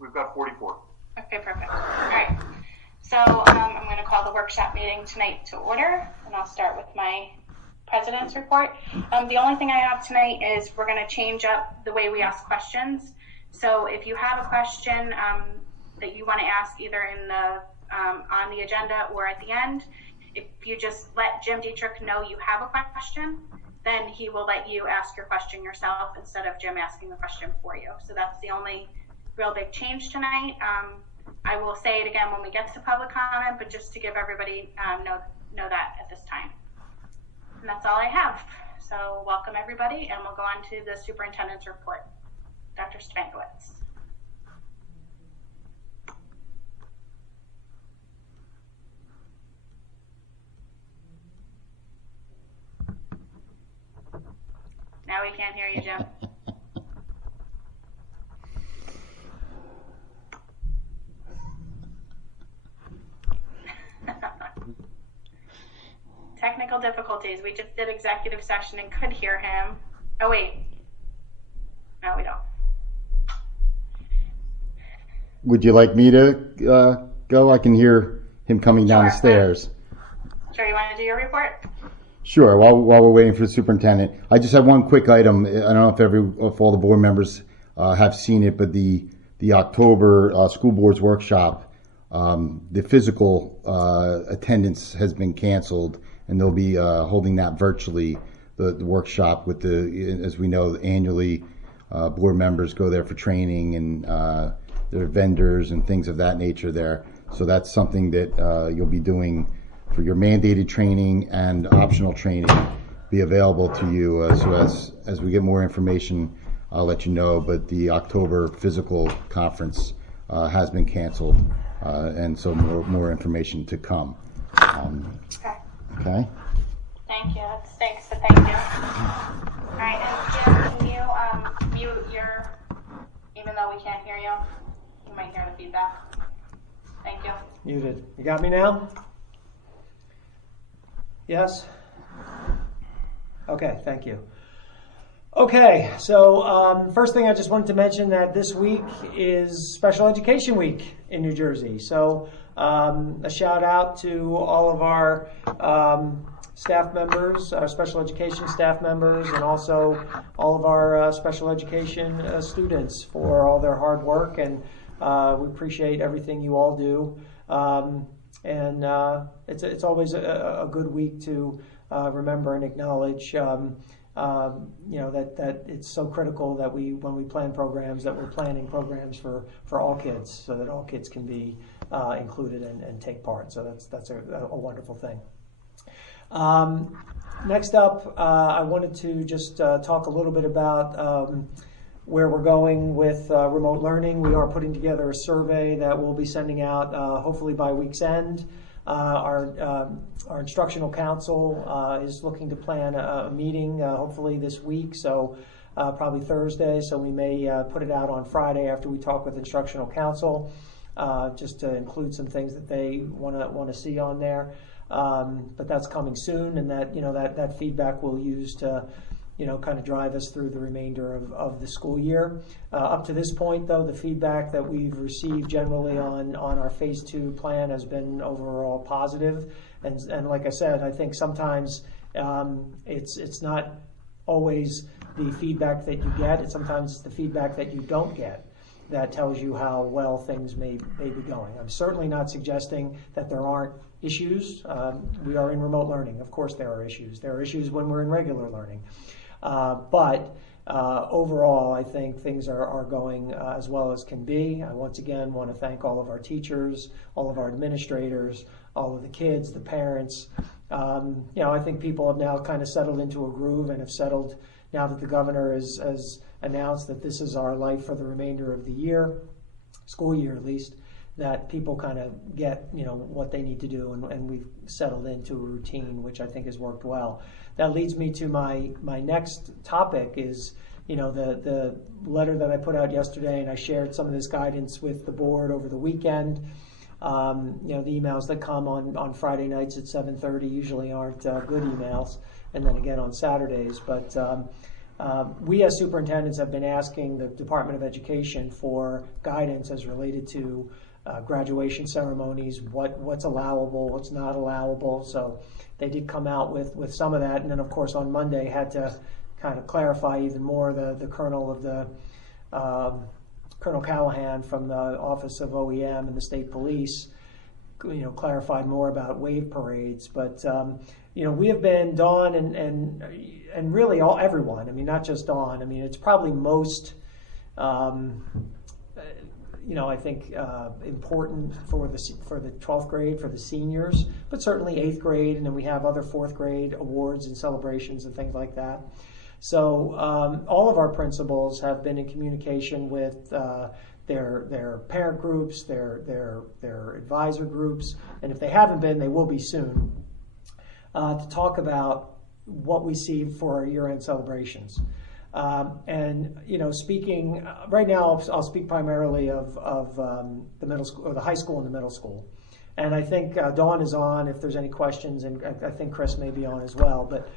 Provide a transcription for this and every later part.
we've got 44. Okay, perfect. All right. So I'm going to call the workshop meeting tonight to order, and I'll start with my president's report. The only thing I have tonight is we're going to change up the way we ask questions. So if you have a question that you want to ask either in the on the agenda or at the end, if you just let Jim Dietrich know you have a question, then he will let you ask your question yourself instead of Jim asking the question for you. So that's the only real big change tonight. I will say it again when we get to public comment, but just to give everybody know that at this time. And that's all I have. So welcome everybody, and we'll go on to the superintendent's report. Dr. Spankowitz. Now we can't hear you, Jim. Technical difficulties. We just did executive session and could hear him. Oh, wait. No, we don't. Would you like me to go? I can hear him coming down the stairs. Sure, you want to do your report? Sure. While we're waiting for the superintendent, I just have one quick item. I don't know if all the board members have seen it, but the October school boards workshop, the physical attendance has been canceled, and they'll be holding that virtually. The workshop with as we know, annually, board members go there for training, and there are vendors and things of that nature there. So that's something that you'll be doing for your mandated training and optional training, be available to you. So as we get more information, I'll let you know. But the October physical conference has been canceled, and so more information to come. Okay. Thank you. That stinks, but thank you. All right, and Jim, can you mute your, even though we can't hear you, you might hear the feedback. Thank you. Muted. You got me now? Yes? Okay, thank you. Okay, so first thing I just wanted to mention that this week is Special Education Week in New Jersey. So a shout out to all of our staff members, our special education staff members, and also all of our special education students for all their hard work, and we appreciate everything you all do. And it's always a good week to remember and acknowledge, that it's so critical that when we plan programs, that we're planning programs for all kids, so that all kids can be included and take part. So that's a wonderful thing. Next up, I wanted to just talk a little bit about where we're going with remote learning. We are putting together a survey that we'll be sending out hopefully by week's end. Our instructional council is looking to plan a meeting hopefully this week, so probably Thursday. So we may put it out on Friday after we talk with instructional council, just to include some things that they want to see on there. But that's coming soon, and that feedback we'll use to kind of drive us through the remainder of the school year. Up to this point, though, the feedback that we've received generally on our Phase 2 plan has been overall positive. And like I said, I think sometimes it's not always the feedback that you get. Sometimes it's the feedback that you don't get that tells you how well things may be going. I'm certainly not suggesting that there aren't issues. We are in remote learning. Of course there are issues. There are issues when we're in regular learning. But overall, I think things are going as well as can be. I once again want to thank all of our teachers, all of our administrators, all of the kids, the parents. I think people have now kind of settled into a groove and have settled now that the governor has announced that this is our life for the remainder of the year, school year at least, that people kind of get what they need to do, and we've settled into a routine, which I think has worked well. That leads me to my next topic is the letter that I put out yesterday, and I shared some of this guidance with the board over the weekend. The emails that come on Friday nights at 7:30 usually aren't good emails, and then again on Saturdays. But We as superintendents have been asking the Department of Education for guidance as related to graduation ceremonies, what's allowable, what's not allowable. So they did come out with some of that, and then of course on Monday had to kind of clarify even more. The colonel of the Colonel Callahan from the Office of OEM and the State Police, clarified more about wave parades. But we have been, Dawn and really everyone. I mean, not just Dawn. I mean, it's probably most. I think important for the 12th grade, for the seniors, but certainly 8th grade, and then we have other 4th grade awards and celebrations and things like that. So all of our principals have been in communication with their parent groups, their advisor groups, and if they haven't been, they will be soon, to talk about what we see for our year-end celebrations. Speaking right now, I'll speak primarily of the middle school, or the high school and the middle school. And I think Dawn is on if there's any questions, and I think Chris may be on as well. But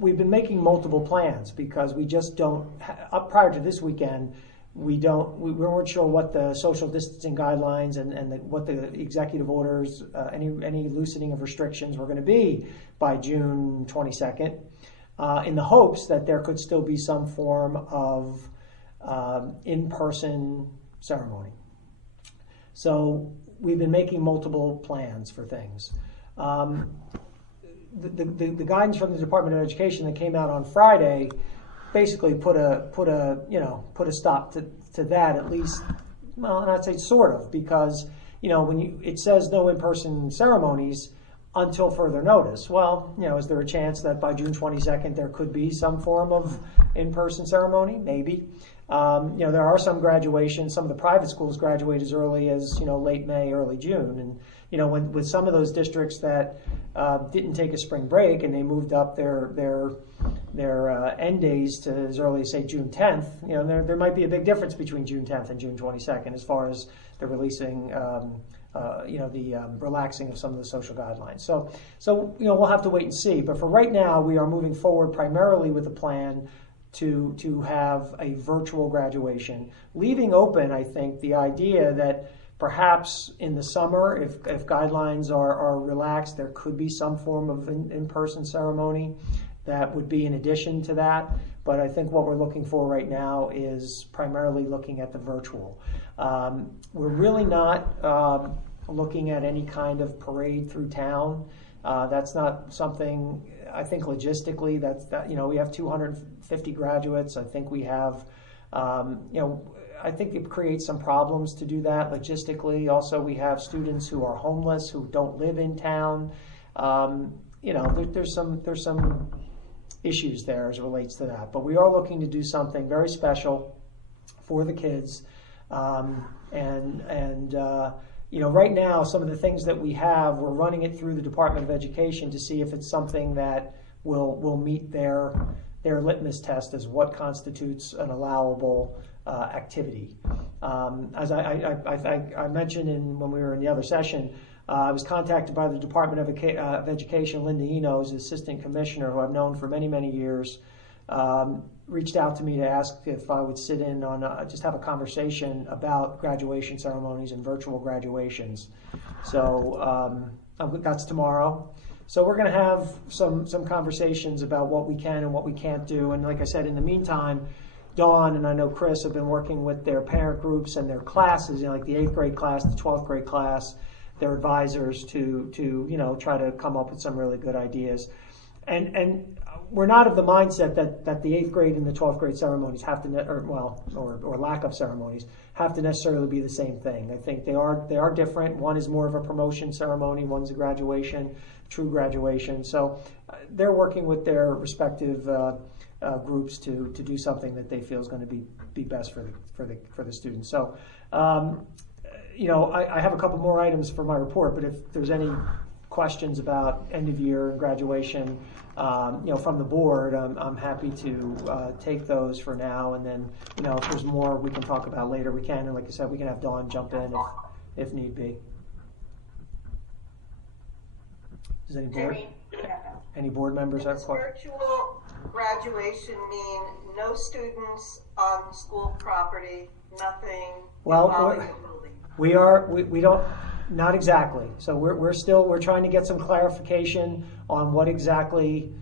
we've been making multiple plans because we just don't. Up prior to this weekend, we weren't sure what the social distancing guidelines and what the executive orders, any loosening of restrictions were going to be by June 22nd. In the hopes that there could still be some form of in-person ceremony. So we've been making multiple plans for things. The guidance from the Department of Education that came out on Friday basically put a stop to that, at least. Well, and I'd say sort of, because when it says no in-person ceremonies until further notice. Well, is there a chance that by June 22nd there could be some form of in-person ceremony? Maybe. There are some graduations. Some of the private schools graduate as early as late May, early June, and with some of those districts that didn't take a spring break and they moved up their end days to as early as say June 10th. There might be a big difference between June 10th and June 22nd as far as the releasing. The relaxing of some of the social guidelines. So we'll have to wait and see. But for right now, we are moving forward primarily with a plan to have a virtual graduation, leaving open, I think, the idea that perhaps in the summer, if guidelines are relaxed, there could be some form of in-person ceremony that would be in addition to that. But I think what we're looking for right now is primarily looking at the virtual. We're really not looking at any kind of parade through town. That's not something, I think logistically, we have 250 graduates. I think we have, I think it creates some problems to do that logistically. Also, we have students who are homeless, who don't live in town. There's some issues there as it relates to that. But we are looking to do something very special for the kids. Right now, some of the things that we have, we're running it through the Department of Education to see if it's something that will meet their litmus test as what constitutes an allowable activity. As I mentioned when we were in the other session, I was contacted by the Department of Education. Linda Enos, Assistant Commissioner, who I've known for many, many years, reached out to me to ask if I would sit in on just have a conversation about graduation ceremonies and virtual graduations. So that's tomorrow. So we're going to have some conversations about what we can and what we can't do. And like I said, in the meantime, Dawn and I know Chris have been working with their parent groups and their classes, like the 8th grade class, the 12th grade class, their advisors to try to come up with some really good ideas. And we're not of the mindset that the 8th grade and the 12th grade ceremonies have to, or lack of ceremonies, have to necessarily be the same thing. I think they are different. One is more of a promotion ceremony. One's a graduation, true graduation. So they're working with their respective groups to do something that they feel is going to be best for the students. So, I have a couple more items for my report, but if there's any questions about end of year and graduation, from the board, I'm happy to take those for now. And then, if there's more we can talk about later, we can. And like I said, we can have Dawn jump in if need be. Does any board members have questions? graduation mean no students on school property, nothing Well, involving the building? we don't, not exactly. So we're trying to get some clarification on what exactly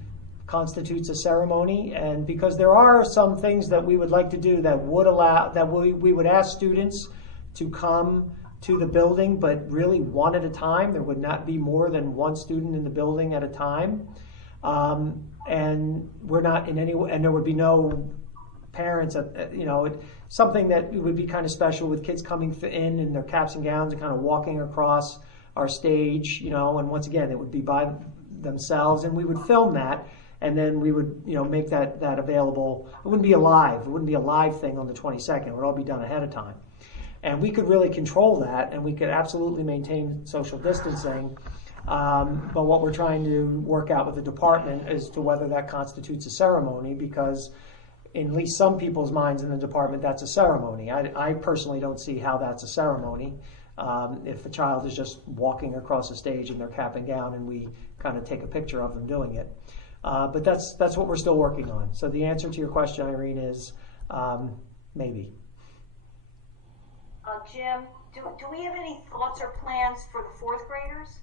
constitutes a ceremony, and because there are some things that we would like to do that would allow, that we would ask students to come to the building, but really one at a time. There would not be more than one student in the building at a time. And we're not in any way, and there would be no parents, something that would be kind of special with kids coming in their caps and gowns and kind of walking across our stage, and once again, it would be by themselves, and we would film that, and then we would, make that available. It wouldn't be a live thing on the 22nd. It would all be done ahead of time. And we could really control that, and we could absolutely maintain social distancing. But what we're trying to work out with the department as to whether that constitutes a ceremony, because in at least some people's minds in the department, that's a ceremony. I personally don't see how that's a ceremony. If a child is just walking across the stage in their cap and gown and we kind of take a picture of them doing it. But that's what we're still working on. So the answer to your question, Irene, is maybe. Jim, do we have any thoughts or plans for the fourth graders?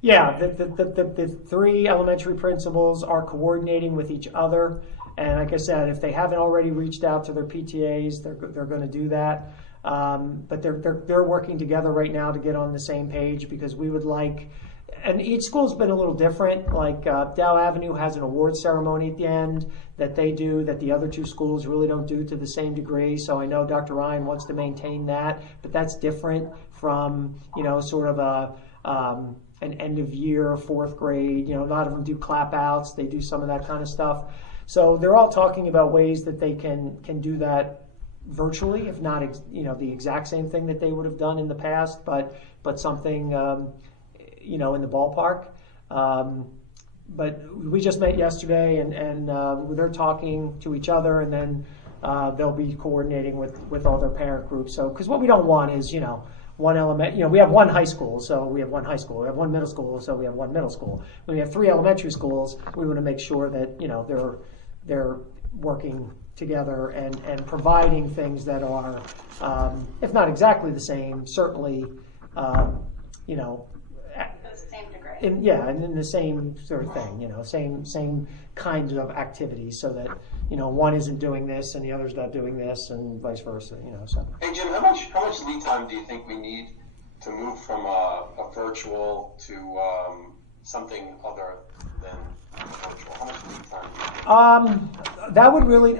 Yeah, the three elementary principals are coordinating with each other. And like I said, if they haven't already reached out to their PTAs, they're going to do that. But they're working together right now to get on the same page, because we would like, and each school's been a little different. Like Dow Avenue has an award ceremony at the end that they do that the other two schools really don't do to the same degree. So I know Dr. Ryan wants to maintain that, but that's different from, sort of an end of year fourth grade. A lot of them do clap outs. They do some of that kind of stuff. So they're all talking about ways that they can do that virtually, if not the exact same thing that they would have done in the past, but something in the ballpark. But we just met yesterday, and they're talking to each other, and then they'll be coordinating with all their parent groups. So, because what we don't want is one we have one high school, so we have one high school. We have one middle school, so we have one middle school. When we have three elementary schools, we want to make sure that they're working together and providing things that are, if not exactly the same, certainly, Same degree. and in the same sort of thing, same kinds of activities, so that one isn't doing this and the other's not doing this, and vice versa. So. Hey Jim, how much lead time do you think we need to move from a virtual to something other than virtual? How much lead time do you think? That would really,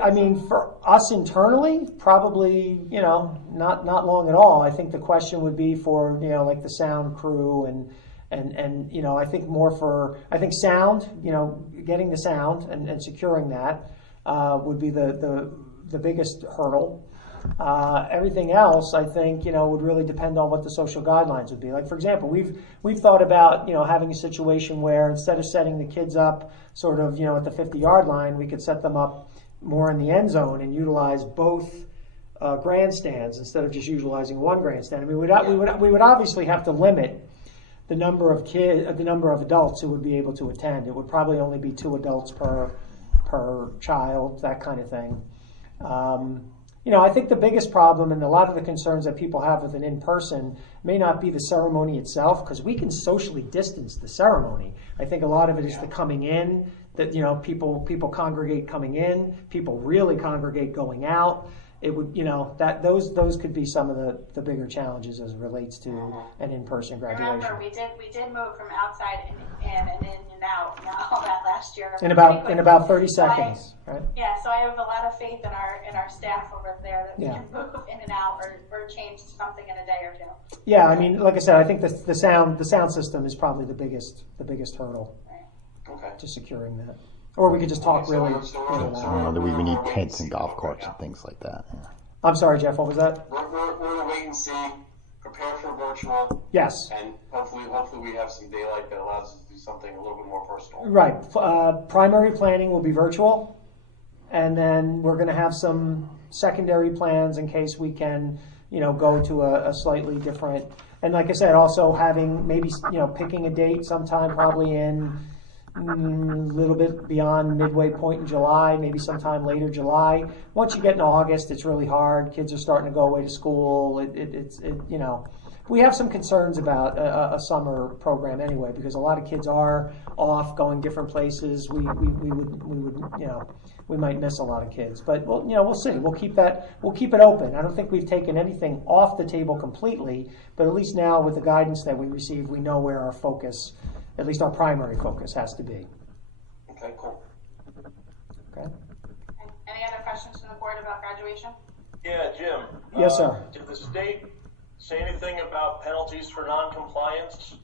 for us internally, probably, not long at all. I think the question would be for, like the sound crew and I think more for, sound, getting the sound and securing that would be the biggest hurdle. Everything else, I think, would really depend on what the social guidelines would be. Like, for example, we've thought about, having a situation where instead of setting the kids up sort of, at the 50-yard line, we could set them up more in the end zone and utilize both grandstands instead of just utilizing one grandstand. We would obviously have to limit the number of adults who would be able to attend. It would probably only be 2 adults per child, that kind of thing. I think the biggest problem and a lot of the concerns that people have with an in-person may not be the ceremony itself, because we can socially distance the ceremony. I think a lot of it is the coming in, that people congregate coming in, people really congregate going out. It would, that those could be some of the bigger challenges as it relates to an in-person graduation. Remember, we did move from outside and in and out all that last year. In about 30 seconds, right? Yeah, so I have a lot of faith in our staff over there that we can move in and out or change something in a day or two. Yeah, like I said, I think the sound system is probably the biggest hurdle to securing that. Or we could just talk really loud. We need tents and golf carts and things like that. Yeah. I'm sorry, Jeff, what was that? We're going to wait and see, prepare for virtual. Yes. And hopefully we have some daylight that allows us to do something a little bit more personal. Right. Primary planning will be virtual, and then we're going to have some secondary plans in case we can, go to a slightly different. And like I said, also having maybe, picking a date sometime probably in a little bit beyond midway point in July, maybe sometime later July. Once you get in August, it's really hard. Kids are starting to go away to school. We have some concerns about a summer program anyway, because a lot of kids are off going different places. We might miss a lot of kids, but we'll see. We'll keep it open. I don't think we've taken anything off the table completely, but at least now with the guidance that we received, we know where our focus, at least our primary focus, has to be. Okay, cool. Okay. Any other questions from the board about graduation? Yeah, Jim. Yes, sir. Did the state say anything about penalties for non-compliance?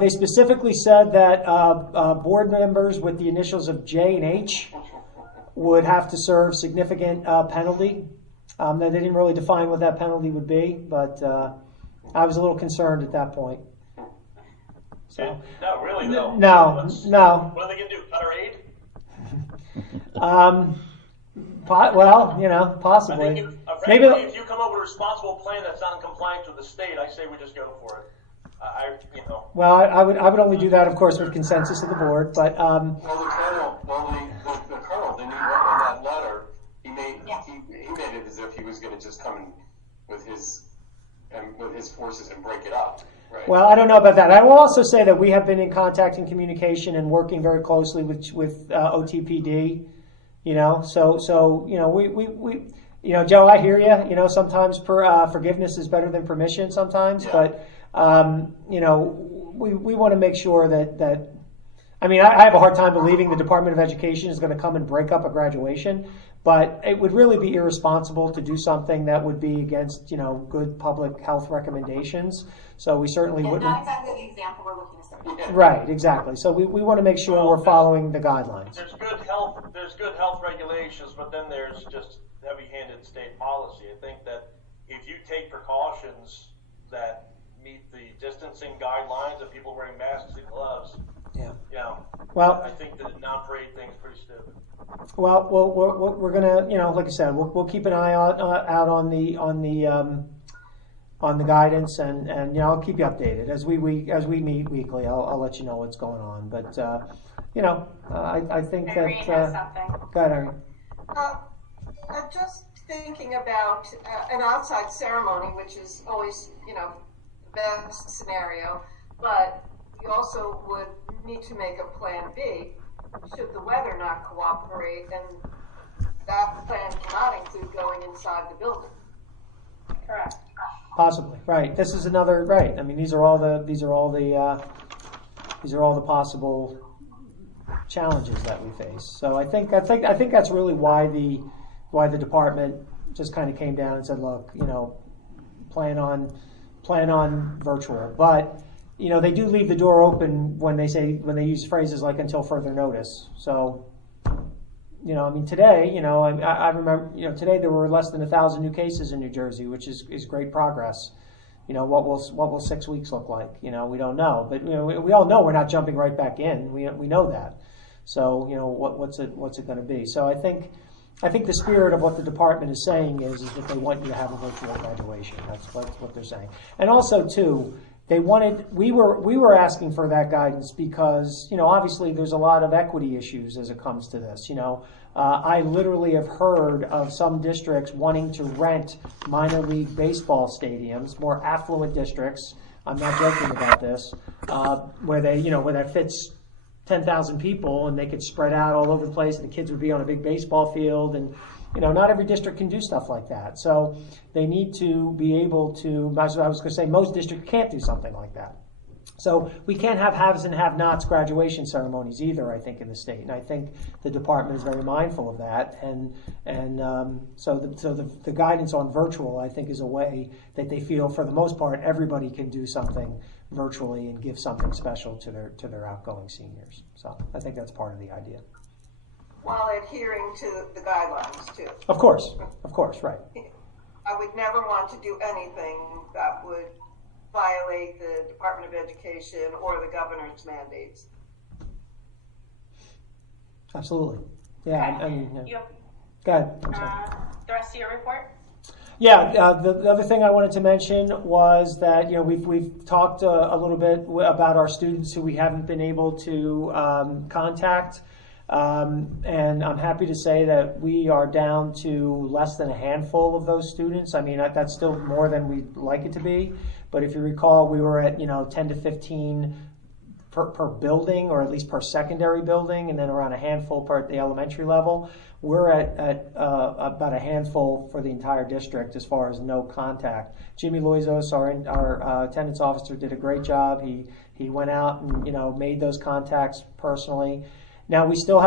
They specifically said that board members with the initials of J and H would have to serve significant penalty. They didn't really define what that penalty would be, but I was a little concerned at that point. So, No, really, though. No. What are they going to do, cut our aid? Possibly. I think frankly, if you come up with a responsible plan that's non-compliant with the state, I say we just go for it. Well, I would only do that, of course, with consensus of the board. But Well, the colonel, the new in that letter, he made it as if he was going to just come in with his forces and break it up. Right. Well, I don't know about that. I will also say that we have been in contact and communication and working very closely with OTPD. So we Joe, I hear you. Sometimes forgiveness is better than permission. Sometimes, but we want to make sure that. I mean, I have a hard time believing the Department of Education is going to come and break up a graduation, but it would really be irresponsible to do something that would be against, good public health recommendations. So we certainly wouldn't. Not exactly the example we're looking to set. Right, exactly. So we want to make sure we're following the guidelines. There's good health regulations, but then there's just heavy-handed state policy. I think that if you take precautions that meet the distancing guidelines of people wearing masks and gloves, Well, I think the non-parade thing's pretty stupid. Well, we're gonna, like I said, we'll keep an eye out on the guidance, and I'll keep you updated as we meet weekly. I'll let you know what's going on. But I think Irene has something. Go ahead, Irene. I'm just thinking about an outside ceremony, which is always, the best scenario, but you also would need to make a plan B should the weather not cooperate, and that plan cannot include going inside the building. Correct. Possibly, right. This is another, right. I mean, these are all the possible challenges that we face. So I think that's really why the department just kind of came down and said, look, plan on virtual, but they do leave the door open when they use phrases like until further notice. So, today, I remember, today there were less than 1,000 new cases in New Jersey, which is great progress. What will 6 weeks look like? We don't know, but we all know we're not jumping right back in. We know that. So, what's it going to be? So I think the spirit of what the department is saying is that they want you to have a virtual graduation. That's what they're saying. And also, too, we were asking for that guidance because, obviously there's a lot of equity issues as it comes to this. I literally have heard of some districts wanting to rent minor league baseball stadiums, more affluent districts. I'm not joking about this, where that fits 10,000 people and they could spread out all over the place and the kids would be on a big baseball field, and not every district can do stuff like that. So they need to be able to, I was going to say most districts can't do something like that. So we can't have haves and have-nots graduation ceremonies either, I think, in the state. And I think the department is very mindful of that. So the guidance on virtual, I think, is a way that they feel, for the most part, everybody can do something virtually and give something special to their outgoing seniors. So I think that's part of the idea. While adhering to the guidelines, too. Of course, right. I would never want to do anything that would violate the Department of Education or the governor's mandates. Absolutely. Yeah, Okay. go ahead. I'm sorry. The rest of your report? The other thing I wanted to mention was that we've talked a little bit about our students who we haven't been able to contact, and I'm happy to say that we are down to less than a handful of those students. I mean, that's still more than we'd like it to be, but if you recall, we were at 10 to 15 per building, or at least per secondary building, and then around a handful per the elementary level. We're at about a handful for the entire district as far as no contact. Jimmy Loizos, our attendance officer, did a great job. He went out and made those contacts personally. Now we're still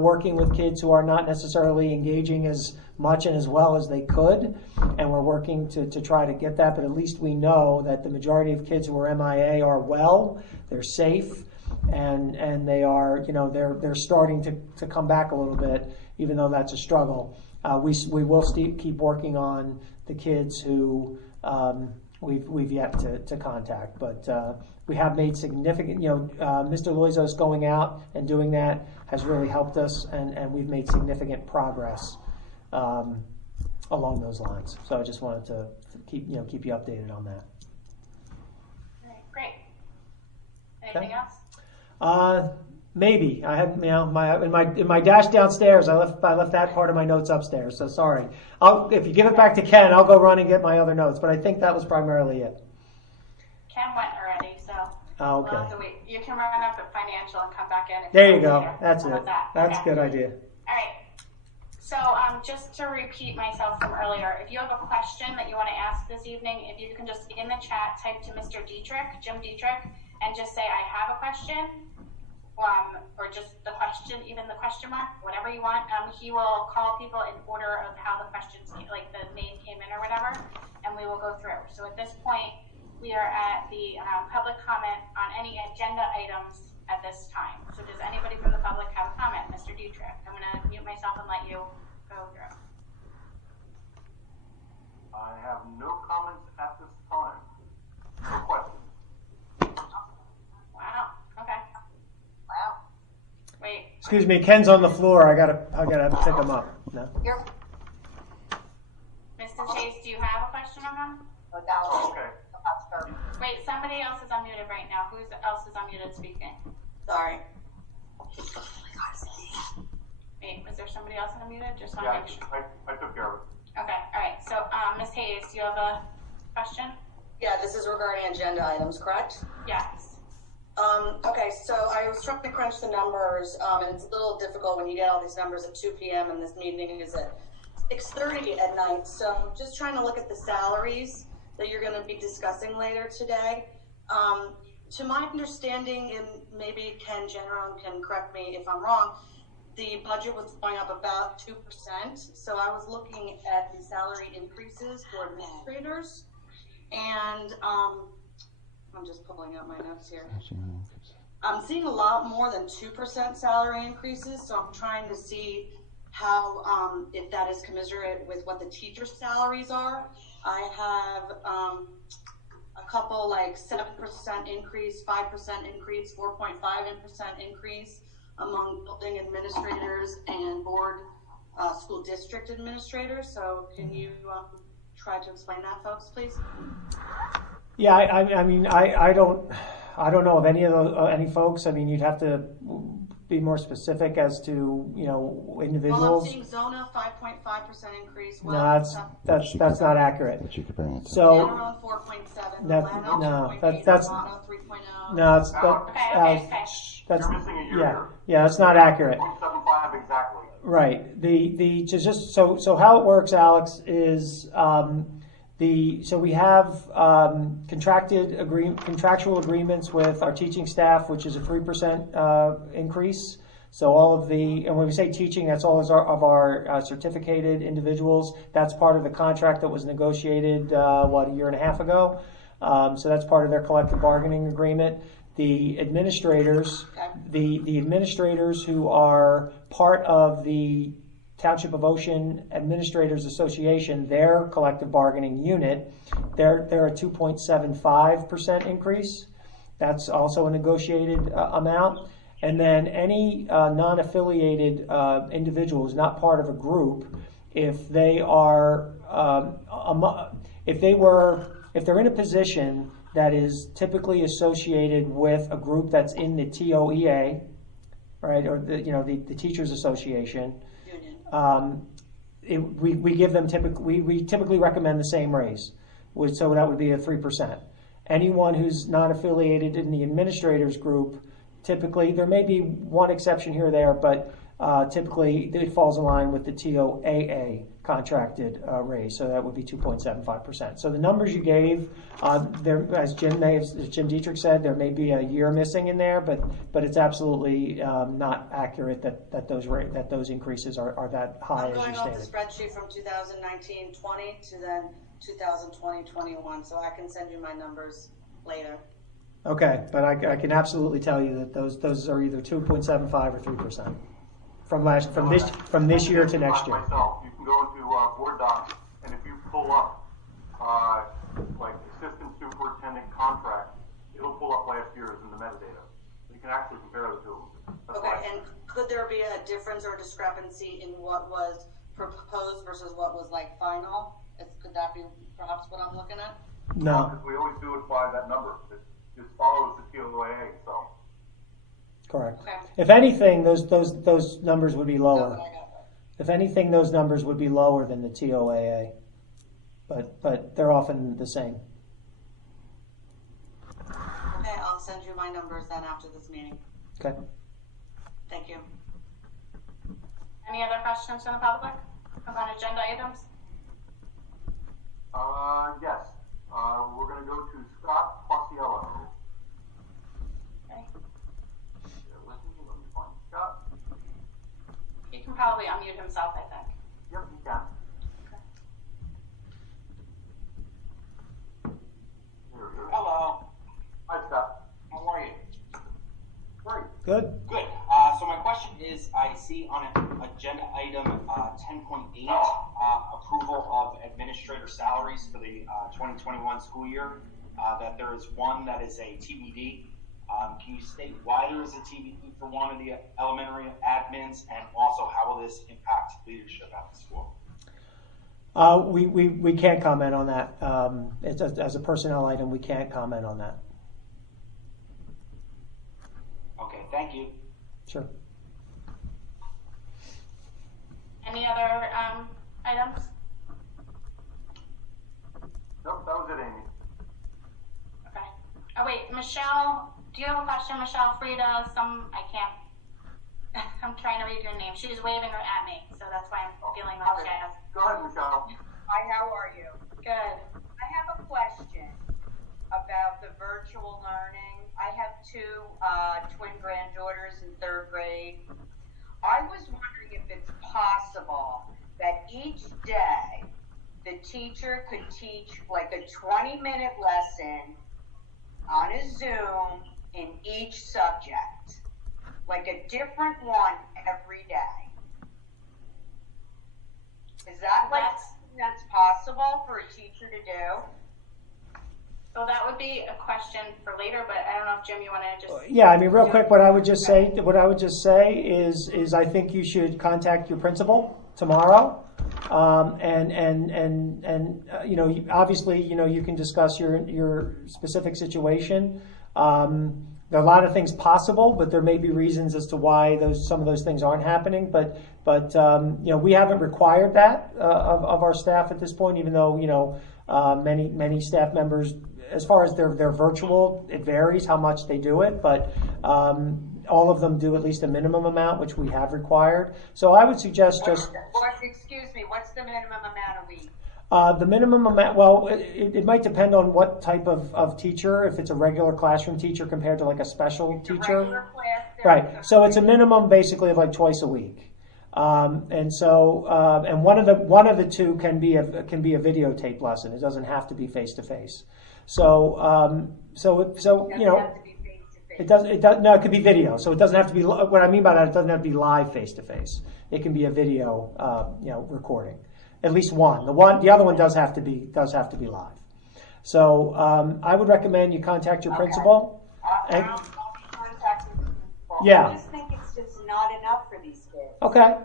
working with kids who are not necessarily engaging as much and as well as they could, and we're working to try to get that. But at least we know that the majority of kids who are MIA are well, they're safe, and they are they're starting to come back a little bit, even though that's a struggle. We will keep working on the kids who we've yet to contact, but we have made significant, Mr. Loizos going out and doing that has really helped us, and we've made significant progress along those lines. So I just wanted to keep you updated on that. All right, great. Anything else? Maybe I had in my dash downstairs. I left that part of my notes upstairs. So sorry. If you give it back to Ken, I'll go run and get my other notes. But I think that was primarily it. Ken went already, so okay. We'll have to wait. You can run up at financial and come back in. There you go. Later. That's it. That's a good idea. All right. So just to repeat myself from earlier, if you have a question that you want to ask this evening, if you can just in the chat type to Mr. Dietrich, Jim Dietrich, and just say, I have a question, or just the question, even the question mark, whatever you want. He will call people in order of how the questions, like the name came in or whatever, and we will go through. So at this point, we are at the public comment on any agenda items at this time. So does anybody from the public have a comment? Mr. Dietrich, I'm going to mute myself and let you go through. I have no comments at this time. No questions. Wow. Okay. Wow. Wait. Excuse me, Ken's on the floor. I gotta pick him up. No. Mr. Chase, do you have a question on him? Okay. Wait, somebody else is unmuted right now. Who else is unmuted speaking? Sorry. Wait, was there somebody else unmuted? Just want Yeah, to make sure. I took care of it. Okay, all right. So, Ms. Hayes, do you have a question? Yeah, this is regarding agenda items, correct? Yes. Okay, so I was trying to crunch the numbers, and it's a little difficult when you get all these numbers at 2 p.m. and this meeting is at 6:30 at night. So just trying to look at the salaries that you're going to be discussing later today. To my understanding, and maybe Ken Generon can correct me if I'm wrong, the budget was going up about 2%. So I was looking at the salary increases for administrators, and I'm just pulling up my notes here. I'm seeing a lot more than 2% salary increases, so I'm trying to see how, if that is commensurate with what the teacher salaries are. I have a couple like 7% increase, 5% increase, 4.5% increase among building administrators and board school district administrators. So can you try to explain that, folks, please? Yeah, I mean, I don't know of any of those, any folks. I mean, you'd have to be more specific as to individuals. Well, I'm seeing Zona 5.5% increase. Well, No, that's not accurate. That you could bring it to. So General 4.7. That's Lano 2.8, that's Lano 3.0. no, it's Okay. that's You're missing a year here. yeah, that's not accurate. 0.75 exactly. Right. So how it works, Alex, is so we have contractual agreements with our teaching staff, which is a 3% increase. So all of and when we say teaching, that's all of our certificated individuals. That's part of the contract that was negotiated, a year and a half ago. So that's part of their collective bargaining agreement. The administrators, the administrators who are part of the Township of Ocean Administrators Association, their collective bargaining unit, they're a 2.75% increase. That's also a negotiated amount. And then any non-affiliated individual who's not part of a group if they are if they're in a position that is typically associated with a group that's in the TOEA, right, or the Teachers Association. We give them we typically recommend the same raise, so that would be a 3%. Anyone who's not affiliated in the administrators group, typically, there may be one exception here or there, but typically it falls in line with the TOAA contracted raise, so that would be 2.75%. So the numbers you gave, as Jim Dietrich said, there may be a year missing in there, but it's absolutely not accurate that those increases are that high as you stated. I'm going off the spreadsheet from 2019-20 to then 2020-21, so I can send you my numbers later. Okay, but I can absolutely tell you that those are either 2.75 or 3% from this year to next year. Myself, you can go into Board Docs, and if you pull up like assistant superintendent contract, it'll pull up last year's in the metadata. You can actually compare the two. Okay, and could there be a difference or discrepancy in what was proposed versus what was like final? Could that be perhaps what I'm looking at? No. Because we always do it by that number. It just follows the TOAA, so. Correct. Okay. If anything, those numbers would be lower. If anything, those numbers would be lower than the TOAA, but they're often the same. Okay, I'll send you my numbers then after this meeting. Okay. Thank you. Any other questions from the public about agenda items? Yes. We're going to go to Scott Paciello. Okay. Let me find Scott. He can probably unmute himself, I think. Yep, you can. There we go. Hello. Hi, Scott. How are you? Great. Good. Good. So my question is, I see on agenda item 10.8, approval of administrator salaries for the 2021 school year, that there is one that is a TBD. Can you state why there is a TBD for one of the elementary admins, and also how will this impact leadership at the school? We can't comment on that. As a personnel item, we can't comment on that. Okay, thank you. Sure. Any other items? Nope, that was it, Amy. Okay. Oh wait, Michelle, do you have a question? Michelle Frida, I'm trying to read your name. She's waving her at me, so that's why I'm feeling like she has. Go ahead, Michelle. Hi, how are you? Good. I have a question about the virtual learning. I have two twin granddaughters in 3rd grade. I was wondering if it's possible that each day the teacher could teach like a 20-minute lesson on a Zoom in each subject, like a different one every day. Is that that's possible for a teacher to do? So that would be a question for later, but I don't know if Jim, you want to just. Yeah, I mean, real quick, what I would just say is I think you should contact your principal tomorrow, and obviously, you can discuss your specific situation. There are a lot of things possible, but there may be reasons as to why some of those things aren't happening. But we haven't required that of our staff at this point, even though many staff members, as far as their virtual, it varies how much they do it, but all of them do at least a minimum amount, which we have required. So I would suggest Excuse me, what's the minimum amount a week? The minimum amount, well, it might depend on what type of teacher, if it's a regular classroom teacher compared to like a special teacher. Regular class, Right, so it's a minimum basically of like twice a week. And one of the two can be a videotape lesson. It doesn't have to be face to face. It could be video. So it doesn't have to be. What I mean by that, it doesn't have to be live face to face. It can be a video, recording. At least one. The other one does have to be live. So I would recommend you contact your principal. I'll be contacting the principal. Yeah. I just think it's just not enough for these kids. Okay.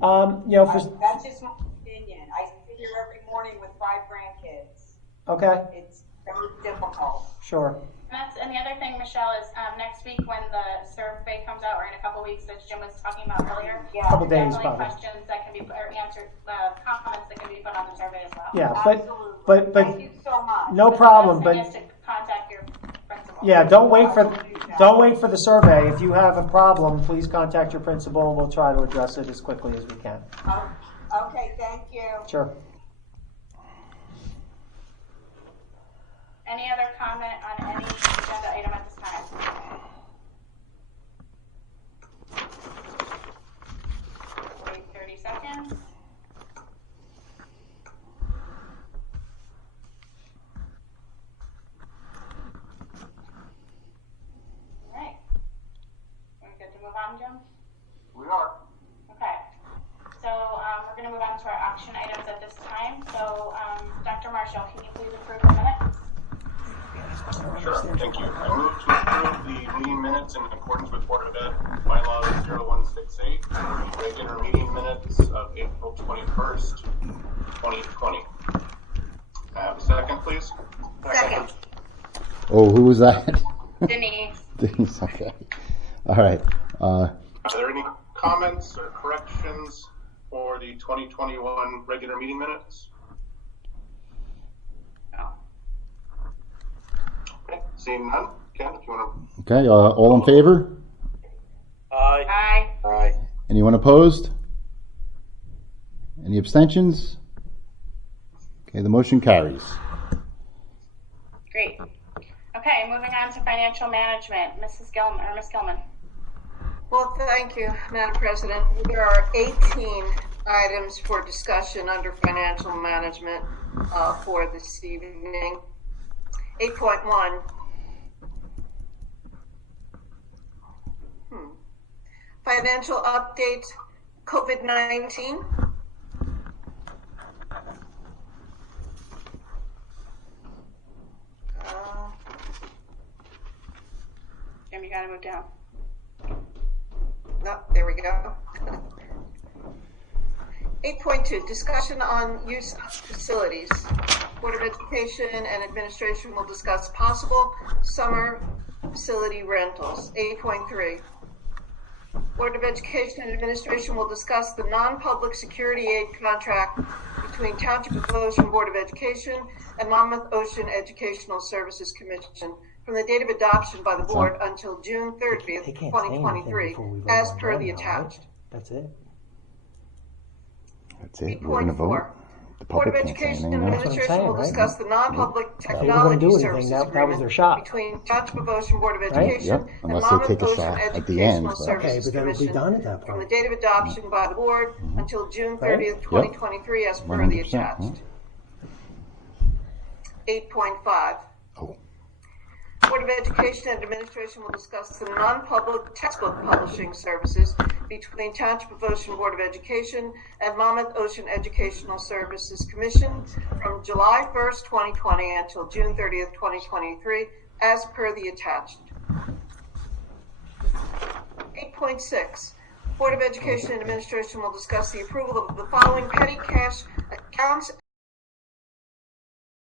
That's just my opinion. here every morning with 5 grandkids. Okay, It's very difficult. sure. And the other thing, Michelle, is next week when the survey comes out, or in a couple weeks, as Jim was talking about earlier. Yeah. Couple days, definitely probably. questions that can be put, or answered, comments that can be put on the survey as well. Yeah, Absolutely. but Thank you so much. no But problem. the But best thing is to contact your principal. yeah, don't wait for the survey. If you have a problem, please contact your principal, and we'll try to address it as quickly as we can. Okay, thank you. Sure. Any other comment on any agenda item at this time? Wait 30 seconds. All right. We're good to move on, Jim? We are. Okay. So we're going to move on to our action items at this time. So Dr. Marshall, can you please approve the minutes? Sure, thank you. I move to approve the meeting minutes in accordance with Board of Ed bylaws 0168, the regular meeting minutes of April 21st, 2020. I have a second, please. Second. Oh, who was that? Denise. Denise, okay. All right. Are there any comments or corrections for the 2021 regular meeting minutes? Okay, seeing none. Ken, if you want to. Okay, all in favor? Aye. Aye. Anyone opposed? Any abstentions? Okay, the motion carries. Great. Okay, moving on to financial management. Mrs. Gilman, or Ms. Gilman. Well, thank you, Madam President. There are 18 items for discussion under financial management for this evening. 8.1. Financial update, COVID-19. Jim, you gotta move down. No, there we go. 8.2, discussion on use of facilities. Board of Education and Administration will discuss possible summer facility rentals. 8.3, Board of Education and Administration will discuss the non-public security aid contract between Township of Ocean Board of Education and Monmouth Ocean Educational Services Commission from the date of adoption by the board until June 30th, 2023, as per the attached. That's it. That's it. We're going to vote. 8.4. The Board of public can't say Education anything and else. Administration will right? discuss the non-public were gonna technology do anything. services That was agreement their shot. between Township of Ocean Board of Right? Education Yep, and unless they Monmouth take a Ocean shot at the end, Educational but- Services Okay, but then it'll be Commission done at that from the point. date of adoption by the board until June 30th, 2023, as per the 100%, attached. 8.5. Oh. Board of Education and Administration will discuss the non-public textbook publishing services between Township of Ocean Board of Education and Monmouth Ocean Educational Services Commission from July 1st, 2020 until June 30th, 2023, as per the attached. 8.6. Board of Education and Administration will discuss the approval of the following petty cash accounts